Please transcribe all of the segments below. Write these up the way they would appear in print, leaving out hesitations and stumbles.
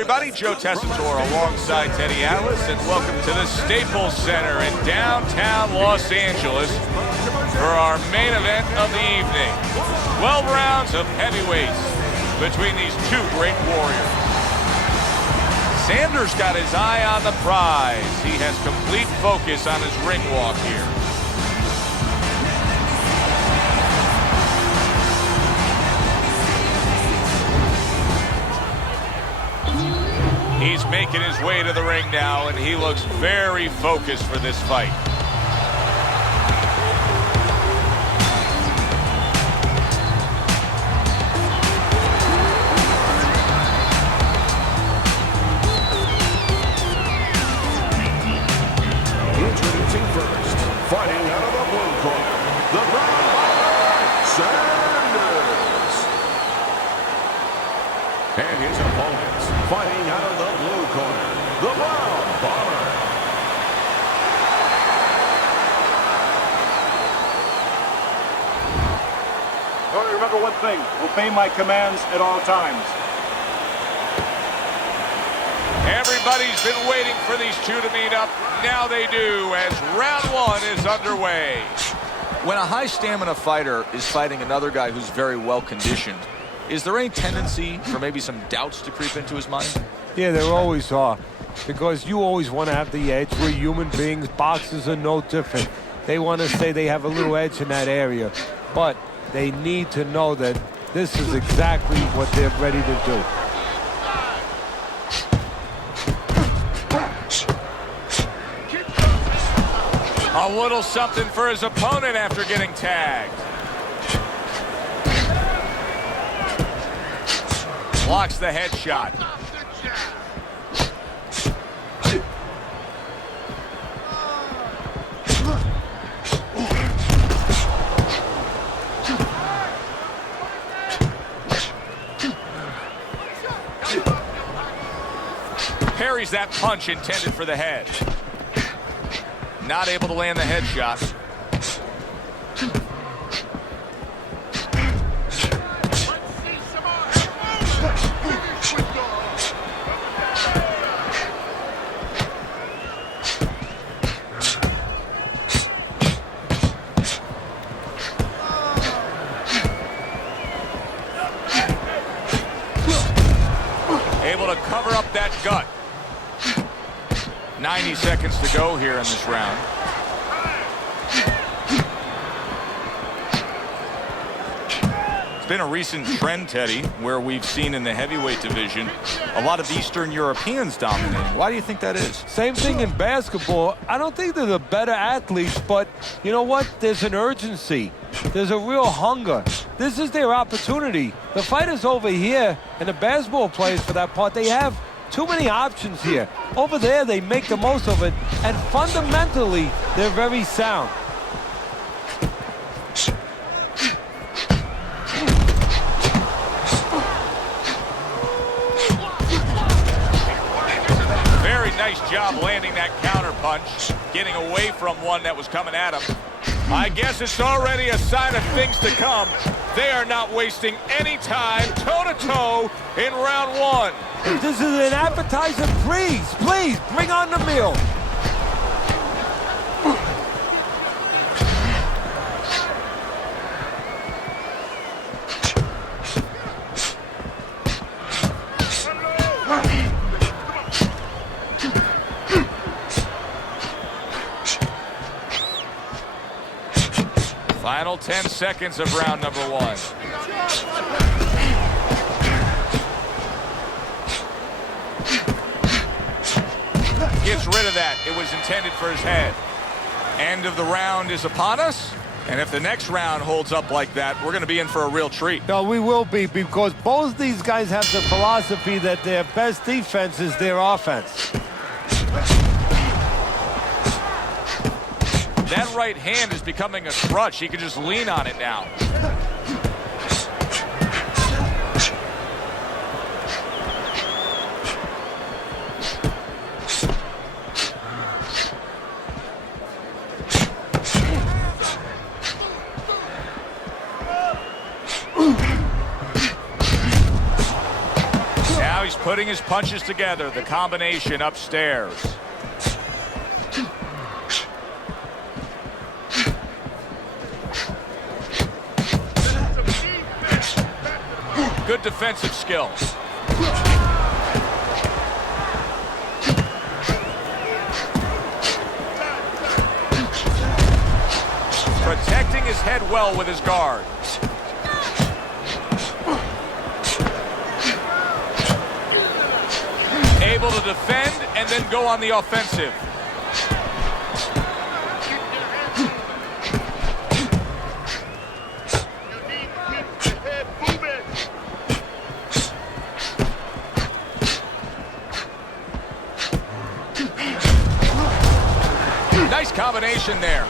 everybody. Joe Tessitore alongside Teddy Atlas, and welcome to the Staples Center in downtown Los Angeles for our main event of the evening. 12 rounds of heavyweights between these two great warriors. Sanders got his eye on the prize. He has complete focus on his ring walk here. He's making his way to the ring now, and he looks very focused for this fight. Introducing first, fighting out of the blue corner, the brown bomber, Sanders. And his opponents, fighting out of the blue corner, the brown bomber. Only remember one thing, obey my commands at all times. Everybody's been waiting for these two to meet up. Now they do, as round one is underway. When a high stamina fighter is fighting another guy who's very well conditioned, is there any tendency for maybe some doubts to creep into his mind? Yeah, there always are. Because you always want to have the edge. We're human beings. Boxers are no different. They want to say they have a little edge in that area. But they need to know that this is exactly what they're ready to do. A little something for his opponent after getting tagged. Blocks the headshot. Parries that punch intended for the head. Not able to land the headshot. Able to cover up that gut. 90 seconds to go here in this round. It's been a recent trend, Teddy, where we've seen in the heavyweight division a lot of Eastern Europeans dominating. Why do you think that is? Same thing in basketball. I don't think they're the better athletes, but you know what? There's an urgency. There's a real hunger. This is their opportunity. The fighters over here, and the basketball players for that part, they have too many options here. Over there, they make the most of it, and fundamentally, they're very sound. Very nice job landing that counter punch, getting away from one that was coming at him. I guess it's already a sign of things to come. They are not wasting any time toe-to-toe in round one. If this is an appetizer, please, bring on the meal. Final 10 seconds of round number one. Gets rid of that. It was intended for his head. End of the round is upon us. And if the next round holds up like that, we're going to be in for a real treat. No, we will be, because both these guys have the philosophy that their best defense is their offense. That right hand is becoming a crutch. He can just lean on it now. Now he's putting putting his punches together, the combination upstairs. Good defensive skills. Protecting his head well with his guard. Able to defend and then go on the offensive. Nice combination there.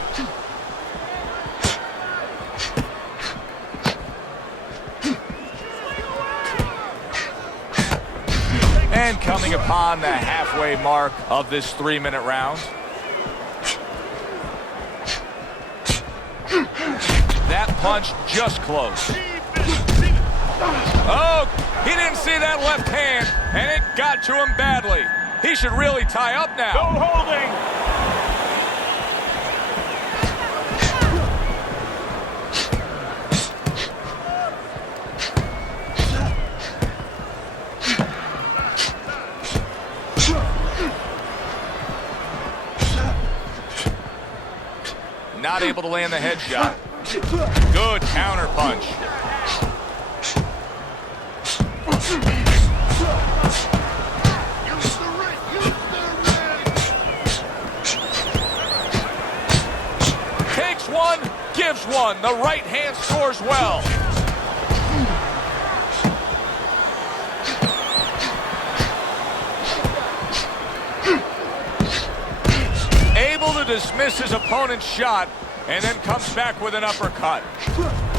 And coming upon the halfway mark of this 3-minute round. That punch just close. Oh, he didn't see that left hand, and it got to him badly. He should really tie up now. No holding. Not able to land the headshot. Good counter punch. Takes one, gives one. The right hand scores well. Able to dismiss his opponent's shot and then comes back with an uppercut.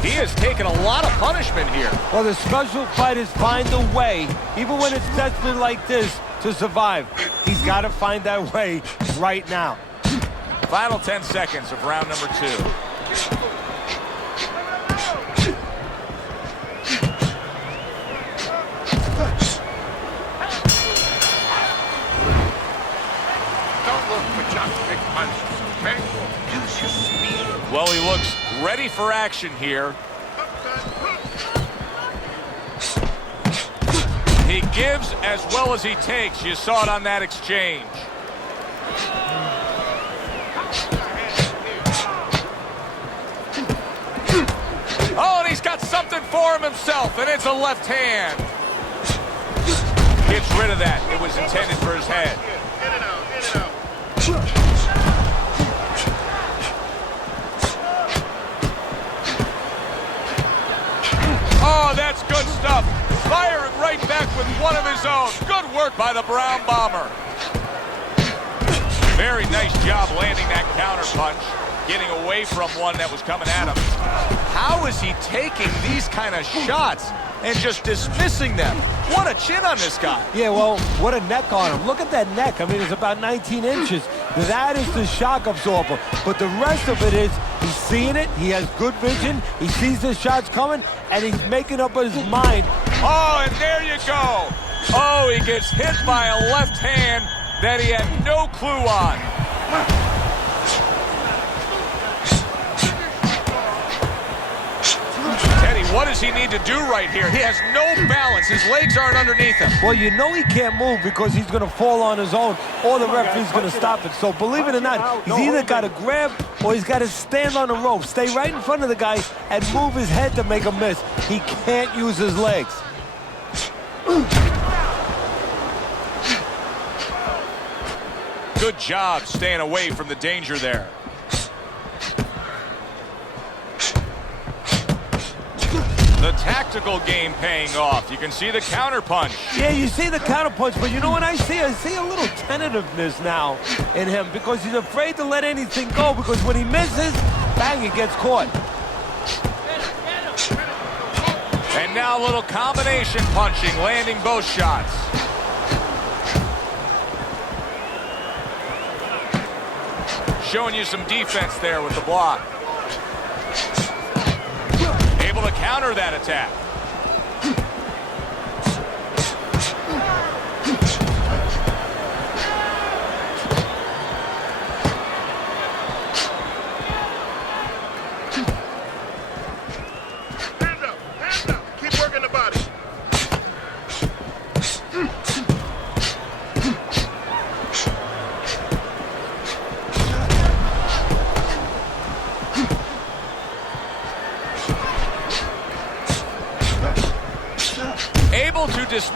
He has taken a lot of punishment here. Well, the special fighters find a way, even when it's desperate like this, to survive. He's got to find that way right now. Final 10 seconds of round number 2. Well, he looks ready for action here. He gives as well as he takes. You saw it on that exchange. Oh, and he's got something for him himself, and it's a left hand. Gets rid of that. It was intended for his head. In and out, in and out. Oh, that's good stuff. Firing right back with one of his own. Good work by the Brown Bomber. Very nice job landing that counter punch, getting away from one that was coming at him. How is he taking these kind of shots and just dismissing them? What a chin on this guy. Yeah, well, what a neck on him. Look at that neck. I mean, it's about 19 inches. That is the shock absorber. But the rest of it is he's seeing it. He has good vision. He sees the shots coming, and he's making up his mind. Oh, and there you go. Oh, he gets hit by a left hand that he had no clue on. Teddy, what does he need to do right here? He has no balance. His legs aren't underneath him. Well, you know he can't move because he's going to fall on his own, or the referee's going to stop it. So believe it or not, he's either got to grab or he's got to stand on the rope, stay right in front of the guy, and move his head to make a miss. He can't use his legs. Good job staying away from the danger there. The tactical game paying off. You can see the counter punch. Yeah, you see the counter punch, but you know what I see? I see a little tentativeness now in him because he's afraid to let anything go, because when he misses, bang, he gets caught. And now a little combination punching, landing both shots. Showing you some defense there with the block. Able to counter that attack.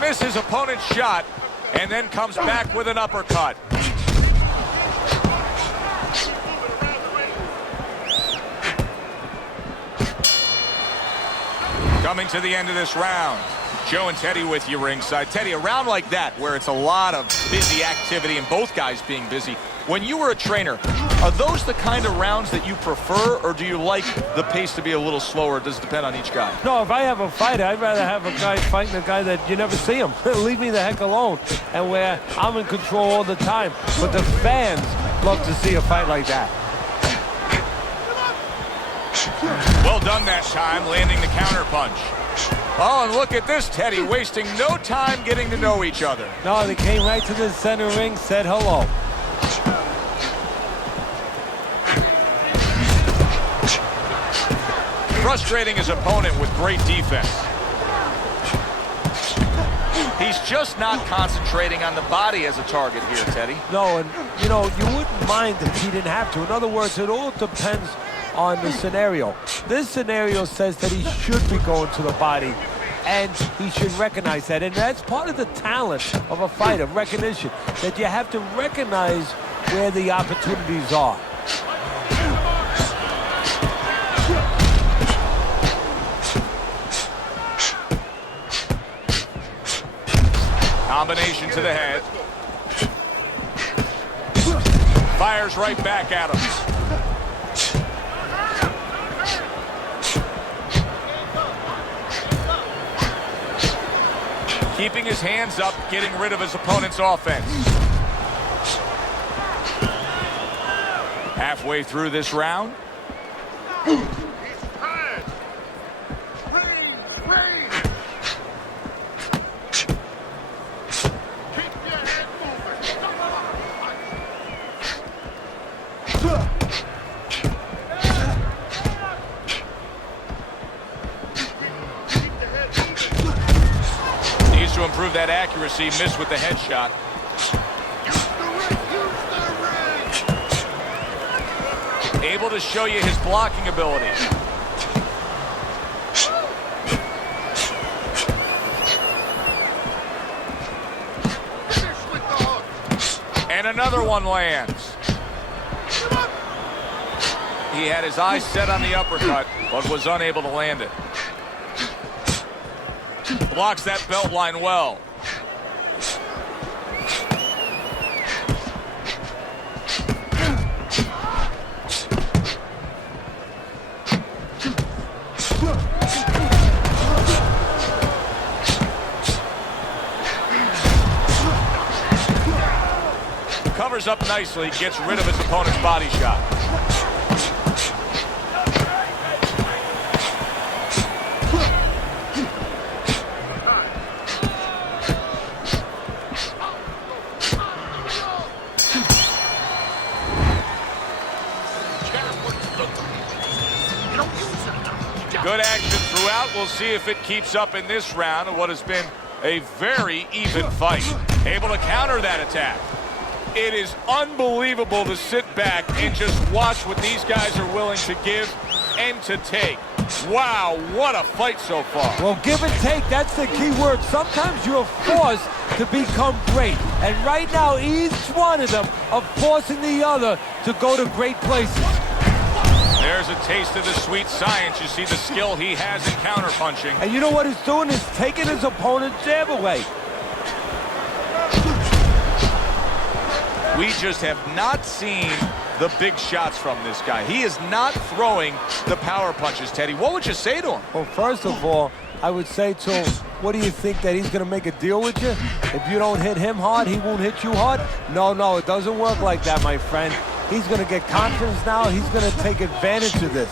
miss his opponent's shot and then comes back with an uppercut. Coming to the end of this round. Joe and Teddy with you ringside. Teddy, a round like that where it's a lot of busy activity and both guys being busy. When you were a trainer, are those the kind of rounds that you prefer, or do you like the pace to be a little slower? Does it depend on each guy? No, if I have a fight, I'd rather have a guy fighting a guy that you never see him. Leave me the heck alone. And where I'm in control all the time. But the fans love to see a fight like that. Well done that time, landing the counter punch. Oh, and look at this, Teddy, wasting no time getting to know each other. No, they came right to the center ring, said hello. Frustrating his opponent with great defense. He's just not concentrating on the body as a target here, Teddy. No, and, you know, you wouldn't mind if he didn't have to. In other words, it all depends on the scenario. This scenario says that he should be going to the body, and he should recognize that. And that's part of the talent of a fighter, recognition, that you have to recognize where the opportunities are. Combination to the head. Fires right back at him. Keeping his hands up, getting rid of his opponent's offense. Halfway through this round. To improve that accuracy, missed with the headshot. Able to show you his blocking ability. And another one lands. He had his eyes set on the uppercut, but was unable to land it. Blocks that belt line well. Covers up nicely, gets rid of his opponent's body shot. Good action throughout. We'll see if it keeps up in this round of what has been a very even fight. Able to counter that attack. It is unbelievable to sit back and just watch what these guys are willing to give and to take. Wow, what a fight so far. Well, give and take, that's the key word. Sometimes you're forced to become great. And right now, each one of them are forcing the other to go to great places. There's a taste of the sweet science. You see the skill he has in counterpunching. And you know what he's doing? He's taking his opponent's jab away. We just have not seen the big shots from this guy. He is not throwing the power punches, Teddy. What would you say to him? Well, first of all, I would say to him, what do you think, that he's going to make a deal with you? If you don't hit him hard, he won't hit you hard? No, it doesn't work like that, my friend. He's going to get confidence now. He's going to take advantage of this.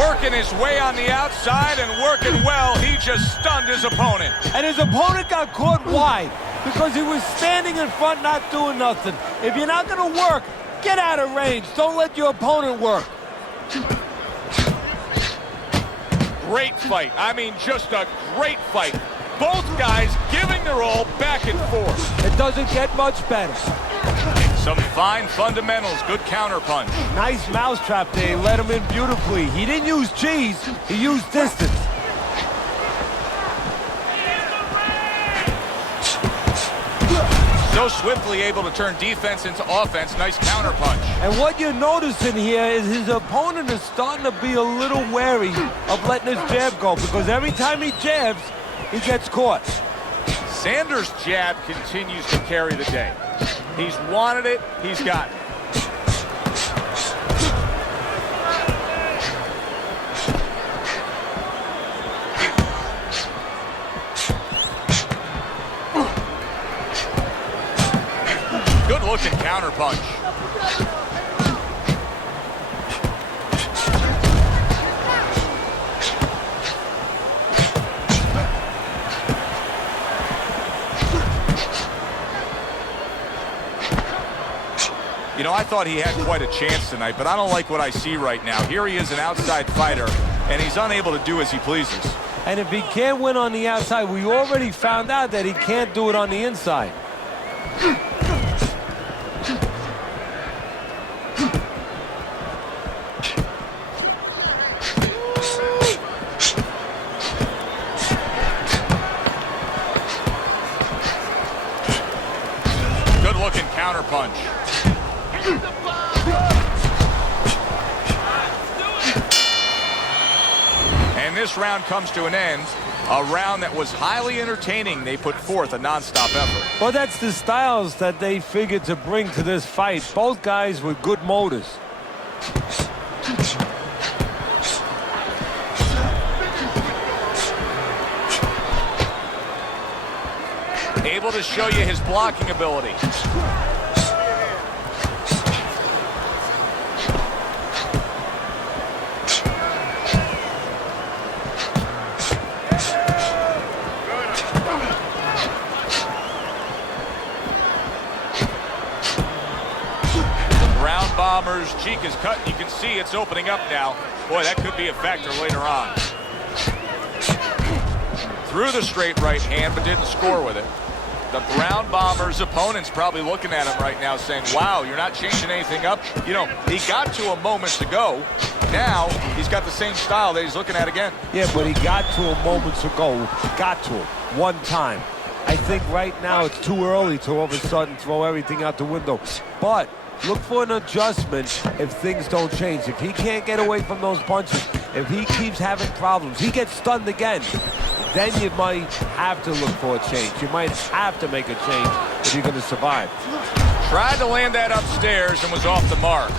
Working his way on the outside and working well. He just stunned his opponent. And his opponent got caught wide because he was standing in front not doing nothing. If you're not going to work, get out of range. Don't let your opponent work. Great fight. I mean, just a great fight. Both guys giving their all back and forth. It doesn't get much better. Some fine fundamentals. Good counterpunch. Nice mousetrap there. He let him in beautifully. He didn't use cheese. He used distance. So swiftly able to turn defense into offense. Nice counter punch. And what you're noticing here is his opponent is starting to be a little wary of letting his jab go, because every time he jabs, he gets caught. Sanders' jab continues to carry the day. He's wanted it, he's gotten it. Good looking counter punch. You know, I thought he had quite a chance tonight, but I don't like what I see right now. Here he is, an outside fighter, and he's unable to do as he pleases. And if he can't win on the outside, we already found out that he can't do it on the inside. Good looking counter punch. And this round comes to an end. A round that was highly entertaining. They put forth a non-stop effort. Well, that's the styles that they figured to bring to this fight. Both guys with good motors. Able to show you his blocking ability. Bombers, cheek is cut. You can see it's opening up now. Boy, that could be a factor later on. Threw the straight right hand, but didn't score with it. The Brown Bombers' opponent's probably looking at him right now saying, wow, you're not changing anything up. You know, he got to him moments ago. Now, he's got the same style that he's looking at again. Yeah, but he got to him moments ago. Got to him one time. I think right now it's too early to all of a sudden throw everything out the window. But look for an adjustment if things don't change. If he can't get away from those punches, if he keeps having problems, he gets stunned again, then you might have to look for a change. You might have to make a change if you're going to survive. Tried to land that upstairs and was off the mark.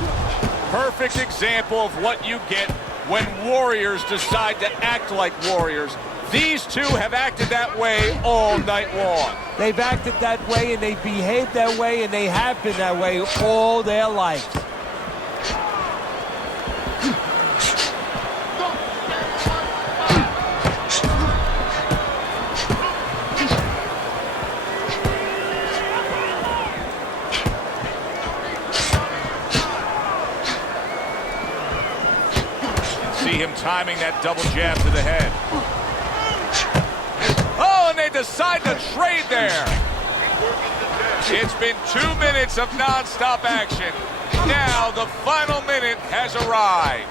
Perfect example of what you get when warriors decide to act like warriors. These two have acted that way all night long. They've acted that way, and they've behaved that way, and they have been that way all their lives. See him timing that double jab to the head. Oh, and they decide to trade there. It's been 2 minutes of non-stop action. Now the final minute has arrived.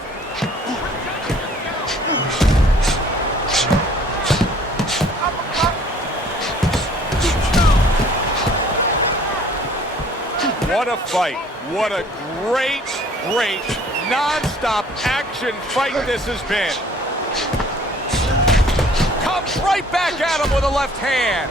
What a fight. What a great, great non-stop action fight this has been. Comes right back at him with a left hand.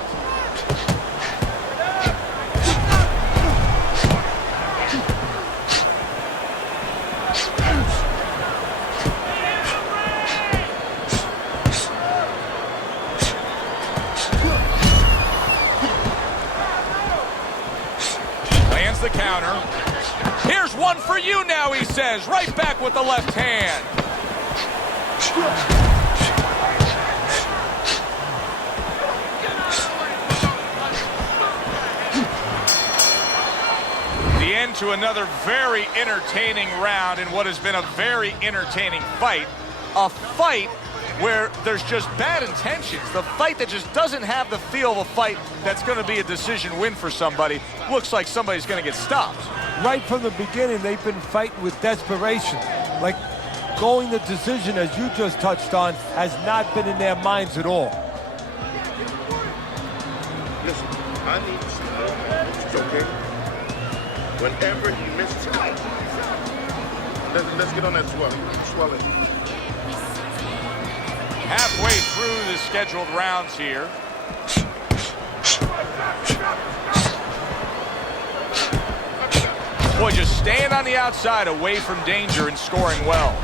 Lands the counter. Here's one for you now, he says. Right back with the left hand. The end to another very entertaining round in what has been a very entertaining fight. A fight where there's just bad intentions. The fight that just doesn't have the feel of a fight that's going to be a decision win for somebody. Looks like somebody's going to get stopped. Right from the beginning, they've been fighting with desperation. Like going the decision, as you just touched on, has not been in their minds at all. Listen, I need to punch, okay? Whenever he misses, let's get on that swelling. Halfway through the scheduled rounds here. Boy, just staying on the outside, away from danger and scoring well.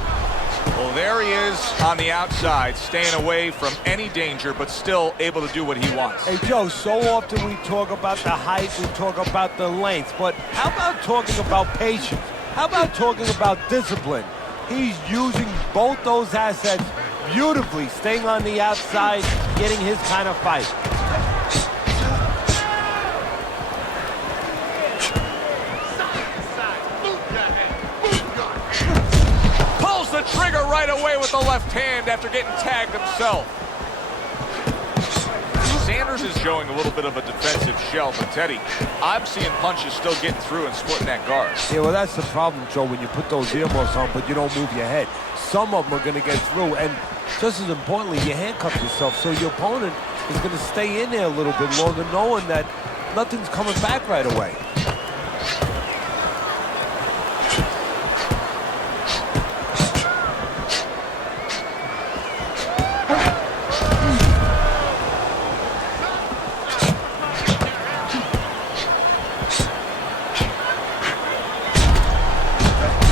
Well, there he is on the outside, staying away from any danger, but still able to do what he wants. Hey, Joe, so often we talk about the height, we talk about the length, but how about talking about patience? How about talking about discipline? He's using both those assets beautifully, staying on the outside, getting his kind of fight. Pulls the trigger right away with the left hand after getting tagged himself. Sanders is showing a little bit of a defensive shell, but Teddy, I'm seeing punches still getting through and splitting that guard. Yeah, well, that's the problem, Joe, when you put those earmuffs on, but you don't move your head. Some of them are going to get through, and just as importantly, you handcuff yourself, so your opponent is going to stay in there a little bit longer, knowing that nothing's coming back right away.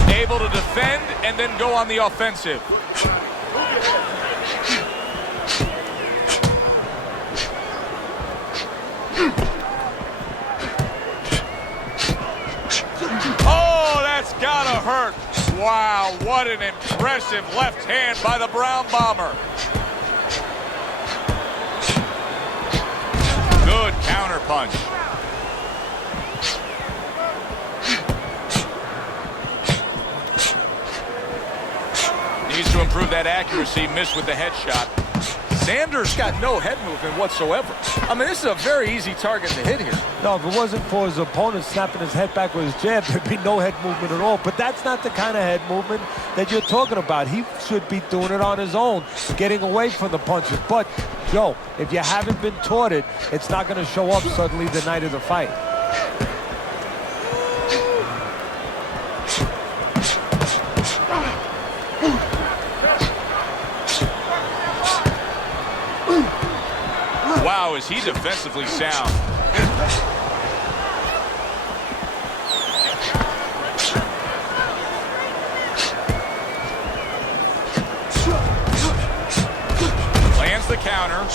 Able to defend and then go on the offensive. Oh, that's gotta hurt. Wow, what an impressive left hand by the Brown Bomber. Good counter punch. Needs to improve that accuracy, missed with the headshot. Sanders got no head movement whatsoever. I mean, this is a very easy target to hit here. No, if it wasn't for his opponent snapping his head back with his jab, there'd be no head movement at all. But that's not the kind of head movement that you're talking about. He should be doing it on his own, getting away from the punches. But, Joe, if you haven't been taught it, it's not going to show up suddenly the night of the fight. Wow, is he defensively sound. Lands the counter.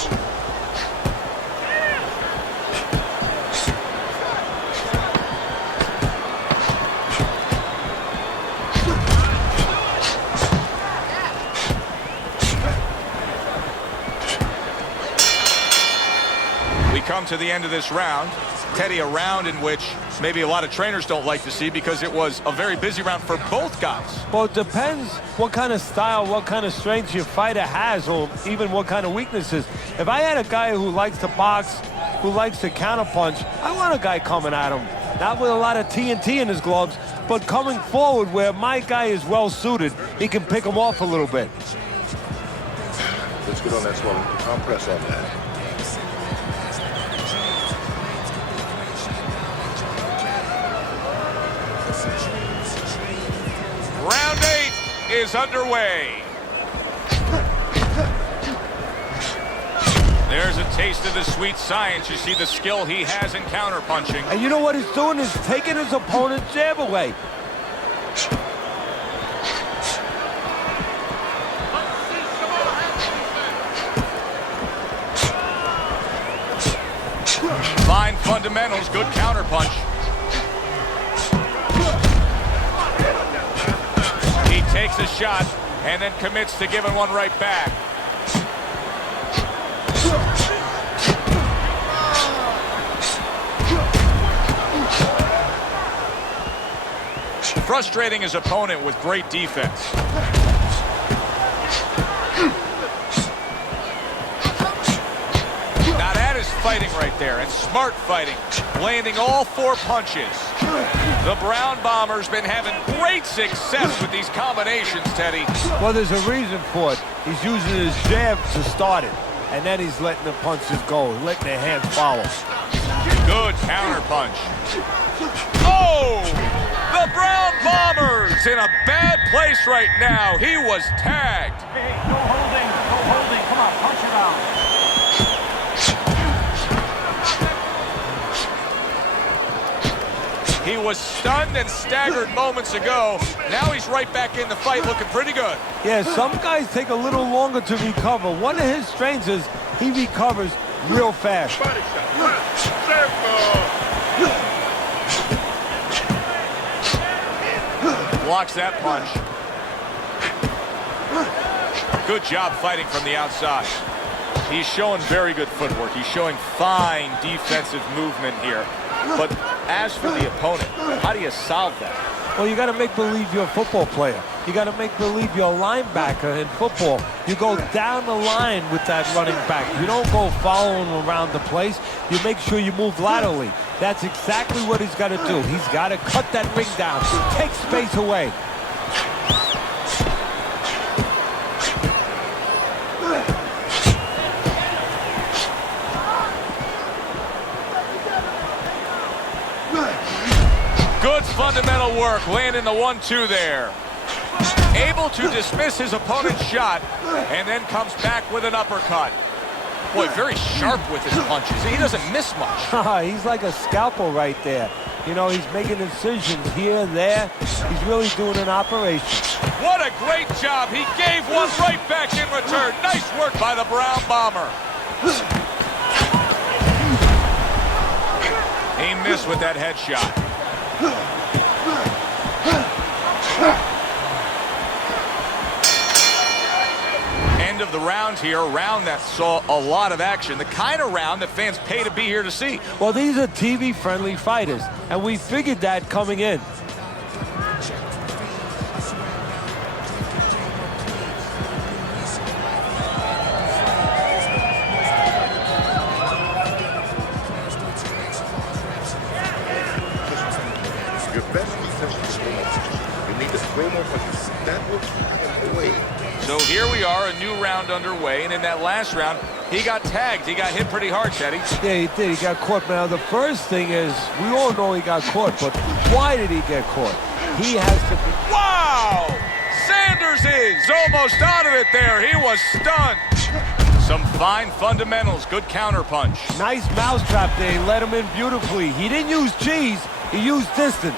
Come to the end of this round. Teddy, a round in which maybe a lot of trainers don't like to see because it was a very busy round for both guys. Well, it depends what kind of style, what kind of strength your fighter has, or even what kind of weaknesses. If I had a guy who likes to box, who likes to counterpunch, I want a guy coming at him. Not with a lot of TNT in his gloves, but coming forward where my guy is well suited, he can pick him off a little bit. Let's get on that swelling. I'll press on that. Round 8 is underway. There's a taste of the sweet science. You see the skill he has in counterpunching. And you know what he's doing is taking his opponent's jab away. Fine fundamentals, good counterpunch. He takes a shot and then commits to giving one right back. Frustrating his opponent with great defense. Now that is fighting right there, and smart fighting, landing all 4 punches. The Brown Bomber's been having great success with these combinations, Teddy. Well, there's a reason for it. He's using his jab to start it, and then he's letting the punches go, letting the hand follow. Good counter punch. Oh! The Brown Bombers in a bad place right now. He was tagged. Hey, no holding. No holding. Come on, punch it out. He was stunned and staggered moments ago. Now he's right back in the fight, looking pretty good. Yeah, some guys take a little longer to recover. One of his strengths is he recovers real fast. Blocks that punch. Good job fighting from the outside. He's showing very good footwork. He's showing fine defensive movement here. But as for the opponent, how do you solve that? Well, you got to make believe you're a football player. You got to make believe you're a linebacker in football. You go down the line with that running back. You don't go following around the place. You make sure you move laterally. That's exactly what he's got to do. He's got to cut that ring down, take space away. Good fundamental work, landing the 1-2 there. Able to dismiss his opponent's shot, and then comes back with an uppercut. Boy, very sharp with his punches. He doesn't miss much. He's like a scalpel right there. You know, he's making incisions here, there. He's really doing an operation. What a great job. He gave one right back in return. Nice work by the Brown Bomber. He missed with that headshot. End of the round here, a round that saw a lot of action, the kind of round that fans pay to be here to see. Well, these are TV-friendly fighters, and we figured that coming in. So here we are, a new round underway, and in that last round, he got tagged. He got hit pretty hard, Teddy. Yeah, he did. He got caught. Now, the first thing is, we all know he got caught, but why did he get caught? He has to be... Wow! Sanders is almost out of it there. He was stunned. Some fine fundamentals. Good counter punch. Nice mousetrap there. He let him in beautifully. He didn't use cheese. He used distance.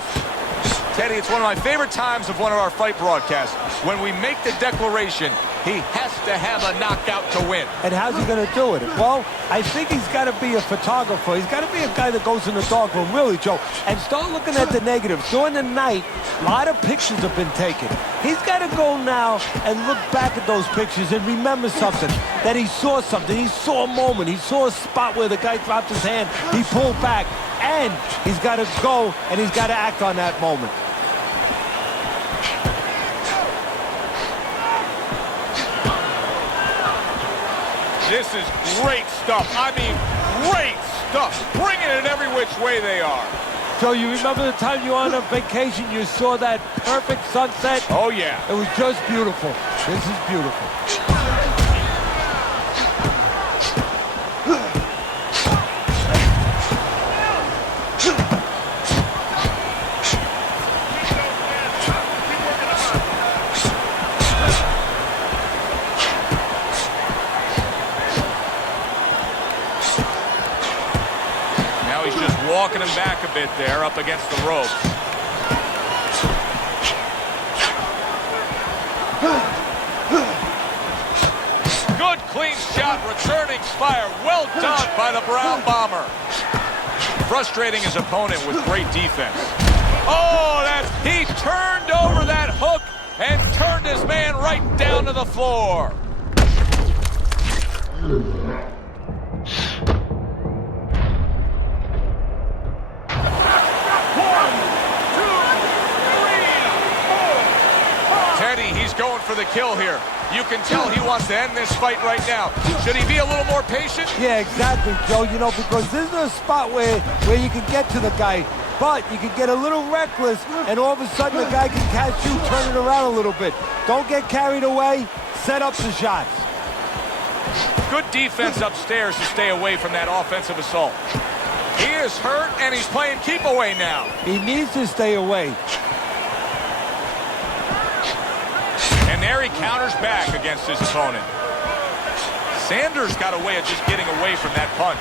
Teddy, it's one of my favorite times of one of our fight broadcasts. When we make the declaration, he has to have a knockout to win. And how's he going to do it? Well, I think he's got to be a photographer. He's got to be a guy that goes in the dark room, really, Joe, and start looking at the negatives. During the night, a lot of pictures have been taken. He's got to go now and look back at those pictures and remember something, that he saw something. He saw a moment. He saw a spot where the guy dropped his hand. He pulled back, and he's got to go, and he's got to act on that moment. This is great stuff. I mean, great stuff. Bringing it every which way they are. Joe, you remember the time you were on a vacation, you saw that perfect sunset? Oh, yeah. It was just beautiful. This is beautiful. Walking him back a bit there, up against the rope. Good clean shot, returning fire. Well done by the Brown Bomber. Frustrating his opponent with great defense. Oh, he turned over that hook and turned his man right down to the floor. He's going for the kill here. You can tell he wants to end this fight right now. Should he be a little more patient? Yeah, exactly, Joe. You know, because this is a spot where you can get to the guy, but you can get a little reckless, and all of a sudden the guy can catch you, turn it around a little bit. Don't get carried away. Set up the shots. Good defense upstairs to stay away from that offensive assault. He is hurt, and he's playing keep away now. He needs to stay away. And there he counters back against his opponent. Sanders got a way of just getting away from that punch.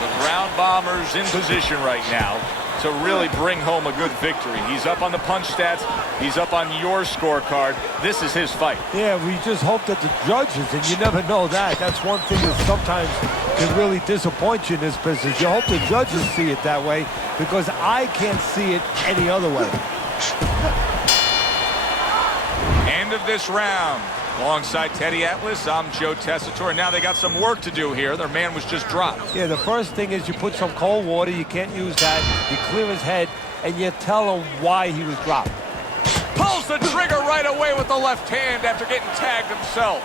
The ground bomber's in position right now to really bring home a good victory. He's up on the punch stats. He's up on your scorecard. This is his fight. Yeah, we just hope that the judges, and you never know that. That's one thing that sometimes can really disappoint you in this business. You hope the judges see it that way, because I can't see it any other way. End of this round. Alongside Teddy Atlas, I'm Joe Tessitore. Now they got some work to do here. Their man was just dropped. Yeah, the first thing is you put some cold water. You can't use that. You clear his head, and you tell him why he was dropped. Pulls the trigger right away with the left hand after getting tagged himself.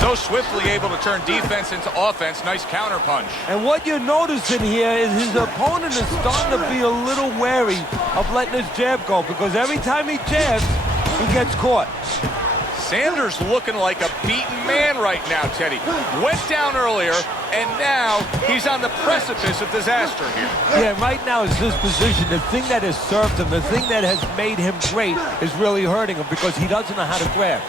So swiftly able to turn defense into offense. Nice counter punch. And what you're noticing here is his opponent is starting to be a little wary of letting his jab go, because every time he jabs, he gets caught. Sanders looking like a beaten man right now, Teddy. Went down earlier, and now he's on the precipice of disaster here. Yeah, right now is this position. The thing that has served him, the thing that has made him great is really hurting him, because he doesn't know how to grab.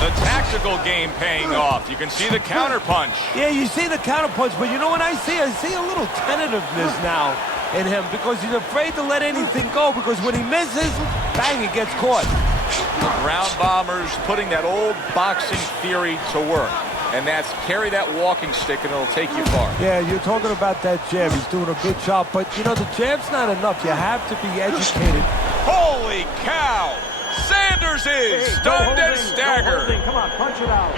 The tactical game paying off. You can see the counter punch. Yeah, you see the counter punch, but you know what I see? I see a little tentativeness now in him, because he's afraid to let anything go, because when he misses, bang, he gets caught. The ground bombers putting that old boxing theory to work, and that's carry that walking stick and it'll take you far. Yeah, you're talking about that jab. He's doing a good job, but you know, the jab's not enough. You have to be educated. Holy cow! Sanders is stunned and staggered. Come on, punch it out.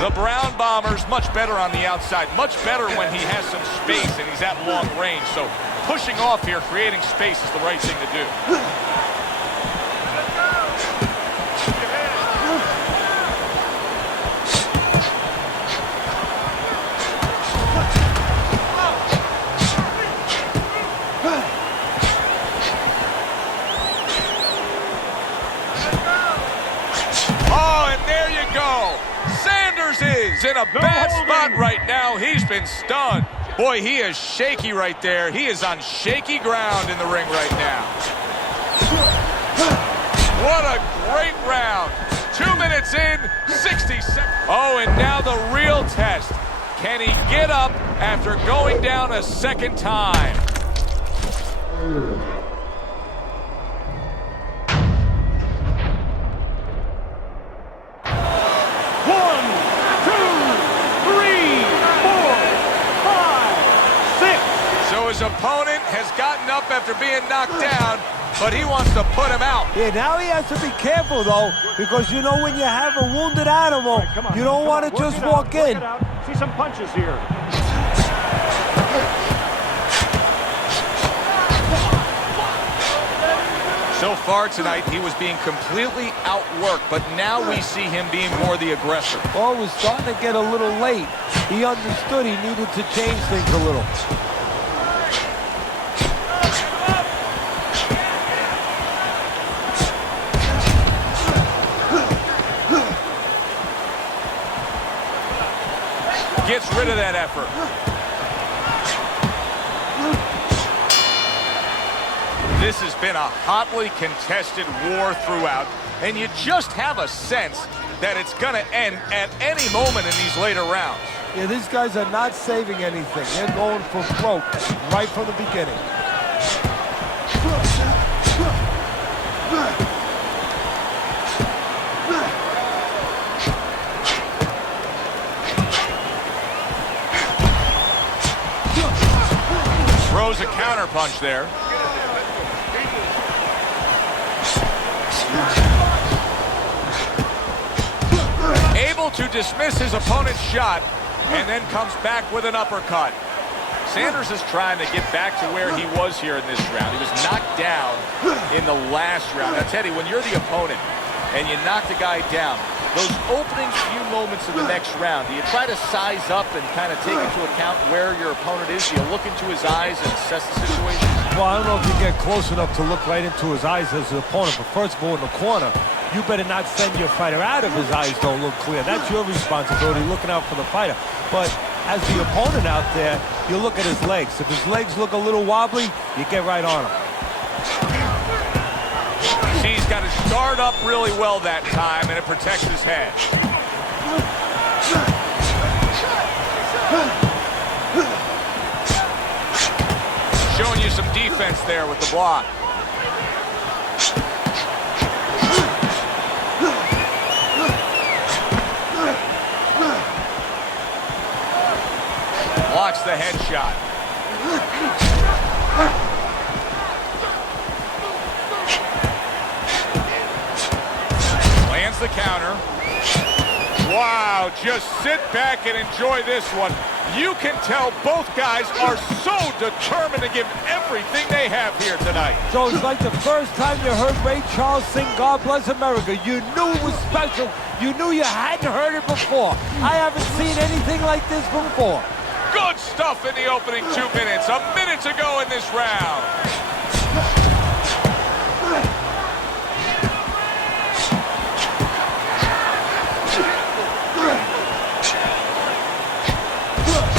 The brown bomber's much better on the outside, much better when he has some space and he's at long range. So pushing off here, creating space is the right thing to do. Is in a bad spot right now. He's been stunned. Boy, he is shaky right there. He is on shaky ground in the ring right now. What a great round. 2 minutes in, 60 seconds. Oh, and now the real test. Can he get up after going down a second time? His opponent has gotten up after being knocked down, but he wants to put him out. Yeah, now he has to be careful, though, because you know when you have a wounded animal, right, you don't want to just walk in. See some punches here. So far tonight, he was being completely outworked, but now we see him being more the aggressor. Well, it was starting to get a little late. He understood he needed to change things a little. Gets rid of that effort. This has been a hotly contested war throughout, and you just have a sense that it's going to end at any moment in these later rounds. Yeah, these guys are not saving anything. They're going for broke right from the beginning. Throws a counter punch there. Able to dismiss his opponent's shot and then comes back with an uppercut. Sanders is trying to get back to where he was here in this round. He was knocked down in the last round. Now, Teddy, when you're the opponent and you knock the guy down, those opening few moments of the next round, do you try to size up and kind of take into account where your opponent is? Do you look into his eyes and assess the situation? Well, I don't know if you get close enough to look right into his eyes as an opponent, but first of all, in the corner, you better not send your fighter out if his eyes don't look clear. That's your responsibility, looking out for the fighter. But as the opponent out there, you look at his legs. If his legs look a little wobbly, you get right on him. See, he's got his guard up really well that time, and it protects his head. Showing you some defense there with the block. Blocks the headshot. Lands the counter. Wow, just sit back and enjoy this one. You can tell both guys are so determined to give everything they have here tonight. So it's like the first time you heard Ray Charles sing God Bless America. You knew it was special. You knew you hadn't heard it before. I haven't seen anything like this before. Good stuff in the opening 2 minutes. A minute to go in this round.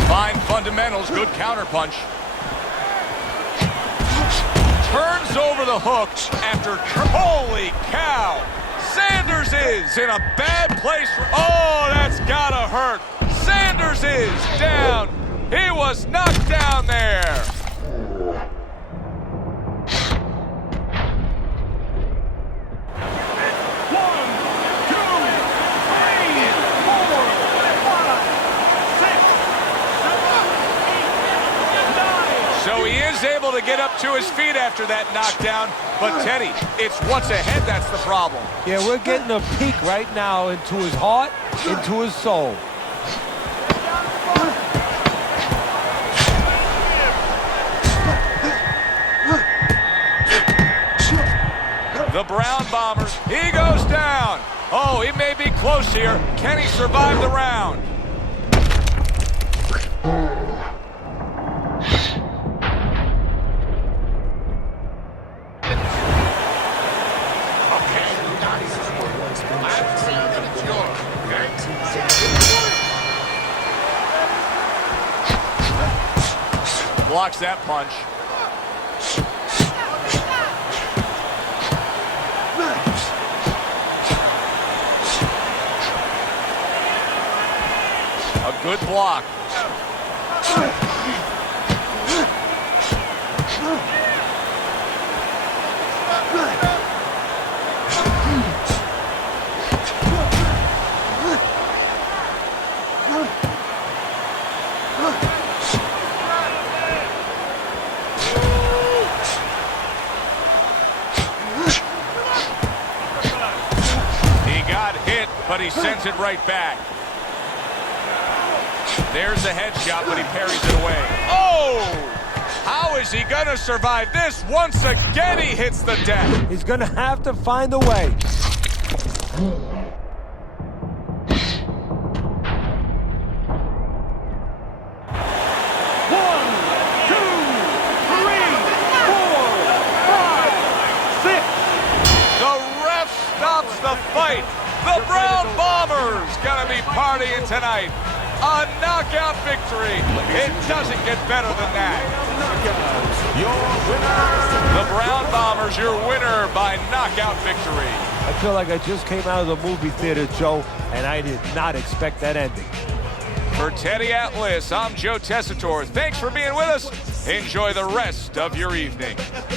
Fine fundamentals, good counterpunch. Turns over the hook after, holy cow. Sanders is in a bad place. Oh, that's gotta hurt. Sanders is down. He was knocked down there. So he is able to get up to his feet after that knockdown. But Teddy, it's what's ahead that's the problem. Yeah, we're getting a peek right now into his heart, into his soul. The Brown Bombers, he goes down. Oh, he may be close here. Can he survive the round? Blocks that punch. A good block. But he sends it right back. There's the headshot, but he parries it away. Oh! How is he going to survive this? Once again, he hits the deck. He's going to have to find a way. 1, 2, 3, 4, 5, 6. The ref stops the fight. The Brown Bombers gonna be partying tonight. A knockout victory. It doesn't get better than that. The Brown Bombers, your winner by knockout victory. I feel like I just came out of the movie theater, Joe, and I did not expect that ending. For Teddy Atlas, I'm Joe Tessitore. Thanks for being with us. Enjoy the rest of your evening.